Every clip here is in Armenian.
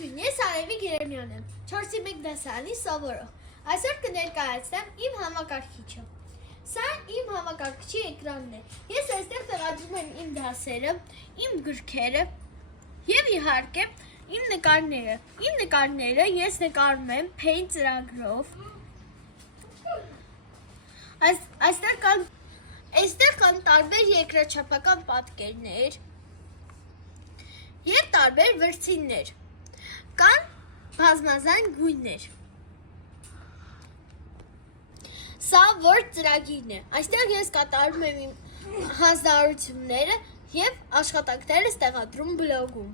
Ողջույն, ես Արևիկ Երեմյան եմ, 4-1 դասարանի սովորող։ Այսօր կներկայացնեմ իմ համակարգիչը։ Սա իմ համակարգիչի էկրանն է։ Ես այստեղ տեղադրում եմ իմ դասերը, իմ գրքերը և իհարկե իմ նկարները։ Իմ նկարները ես նկարում եմ Paint ծրագրով։ Այստեղ կան տարբեր երկրաչափական պատկերներ և տարբեր վրձիններ, կան բազմազան գույներ։ Սա Word ծրագիրն է, այստեղ ես կատարում եմ իմ հանձնարարությունները և աշխատանքներս տեղադրում բլոգում։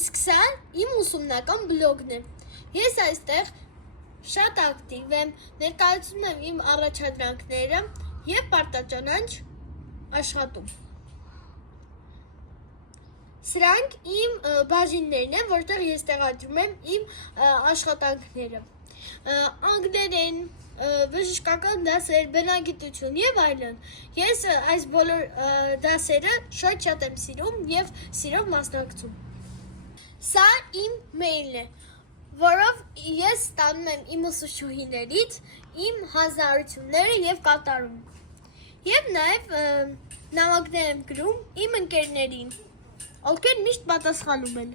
Իսկ սա իմ ուսումնական բլոգն է, ես այստեղ շատ ակտիվ եմ, ներկայացնում եմ իմ առաջադրանքները և պարտաճանաչ աշխատում։ Սրանք իմ բաժիններն են, որտեղ ես տեղադրում եմ իմ աշխատանքները, անգլերեն, բժշկական դասեր, բնագիտություն և այլն։ Ես այս բոլոր դասերը շատ եմ սիրում և սիրով մասնակցում։ Սա իմ մեյլն է, որով ես ստանում եմ իմ ուսուցչուհիներից իմ հանձնարարությունները և կատարում։ Եվ նաև նամակներ եմ գրում իմ ընկերներին, ովքեր միշտ պատասխանում են։